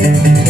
Música